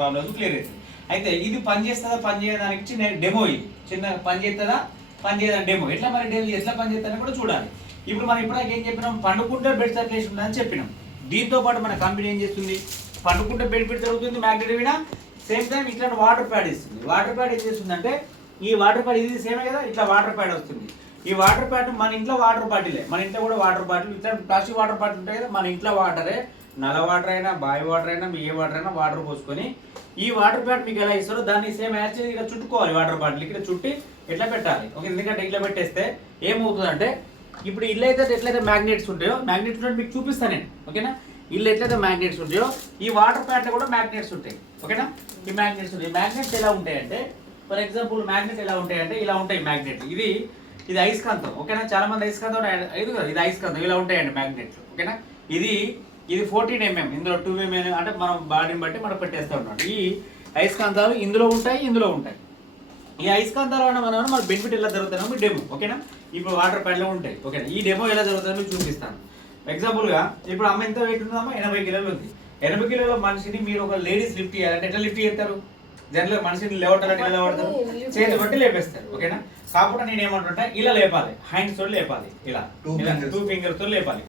Problems clear అవుతుంది. అయితే ఇది పని చేస్తుందా పని చేయడానికి చిన్న డెమో, ఇది చిన్న పని చేస్తుందా పని చేయదని డెమో. ఎట్లా మరి డెమో ఎట్లా పని చేస్తుందని కూడా చూడాలి. ఇప్పుడు మనం ఇప్పటిదాకా ఏం చెప్పినాం, పండుకుంటే బెడ్ సర్క్యులేషన్ ఉందని చెప్పినాం. దీంతో పాటు మన కంపెనీ ఏం చేస్తుంది, పండుకుంటే బెనిఫిట్ జరుగుతుంది మ్యాగ్నెట్ వినా, సేమ్ టైం ఇట్లాంటి వాటర్ ప్యాడ్ ఇస్తుంది. వాటర్ ప్యాడ్ ఏం చేస్తుందంటే, ఈ వాటర్ ప్యాడ్ ఇది సేమే కదా, ఇట్లా వాటర్ ప్యాడ్ వస్తుంది. ఈ వాటర్ ప్యాడ్ మన ఇంట్లో వాటర్ బాటిలే, మన ఇంట్లో కూడా వాటర్ బాటిల్ ఇట్లా ప్లాస్టిక్ వాటర్ బాటిల్ ఉంటాయి కదా, మన ఇంట్లో వాటరే, నల్ల వాటర్ అయినా బావి వాటర్ అయినా మీ ఏ వాటర్ అయినా వాటర్ పోసుకొని ఈ వాటర్ ప్యాడ్ మీకు ఎలా ఇస్తారో దాన్ని సేమ్ యాచ్ ఇక్కడ చుట్టుకోవాలి. వాటర్ బాటిల్ ఇక్కడ చుట్టి ఎట్లా పెట్టాలి. ఓకే, ఎందుకంటే ఇట్లా పెట్టేస్తే ఏమవుతుందంటే, ఇప్పుడు ఇల్లు అయితే ఎట్లయితే మ్యాగ్నెట్స్ ఉంటాయో, మ్యాగ్నెట్స్ ఉంటే మీకు చూపిస్తాను నేను. ఓకేనా, ఇల్లు ఎట్లయితే మ్యాగ్నెట్స్ ఉంటాయో ఈ వాటర్ ప్యాడ్లో కూడా మ్యాగ్నెట్స్ ఉంటాయి. ఓకేనా, ఈ మ్యాగ్నెట్స్ ఉంటాయి. మ్యాగ్నెట్స్ ఎలా ఉంటాయంటే, ఫర్ ఎగ్జాంపుల్ మ్యాగ్నెట్ ఎలా ఉంటాయంటే ఇలా ఉంటాయి మ్యాగ్నెట్. ఇది అయస్కాంతం. ఓకేనా, చాలా మంది అయస్కాంతం ఇది అయస్కాంతం ఇలా ఉంటాయండి మ్యాగ్నెట్లు. ఓకేనా, ఇది 14 mm, ఇందులో 2 mm అంటే మనం బాడీని బట్టి మనం పెట్టేస్తూ ఉన్నాం. ఈ అయస్కాంతాలు ఇందులో ఉంటాయి, ఇందులో ఉంటాయి. ఈ అయస్కాంతాల వల్ల మన బెనిఫిట్ ఎలా జరుగుతుందో మీ డెమో. ఓకేనా, ఇప్పుడు వాటర్ ప్యాడ్లో ఉంటాయి. ఓకేనా, ఈ డెమో ఎలా జరుగుతుందో మీకు చూపిస్తాను. ఎగ్జాంపుల్గా ఇప్పుడు అమ్మ ఎంత వెయిట్ ఉందమ్మా, 80 కిలోలు ఉంది. 80 కిలోల మనిషిని మీరు ఒక లేడీస్ లిఫ్ట్ చేయాలంటే ఎట్లా లిఫ్ట్ చేస్తారు? జనరల్ మనిషిని లేవటాలంటే ఎలా లేవడతారు, చేతి బట్టి లేపేస్తారు. ఓకేనా, కాకపోతే నేను ఏమంటుంటా, ఇలా లేపాలి, హ్యాండ్స్ తోటి లేపాలి, ఇలా 2 ఫింగర్స్ తో లేపాలి.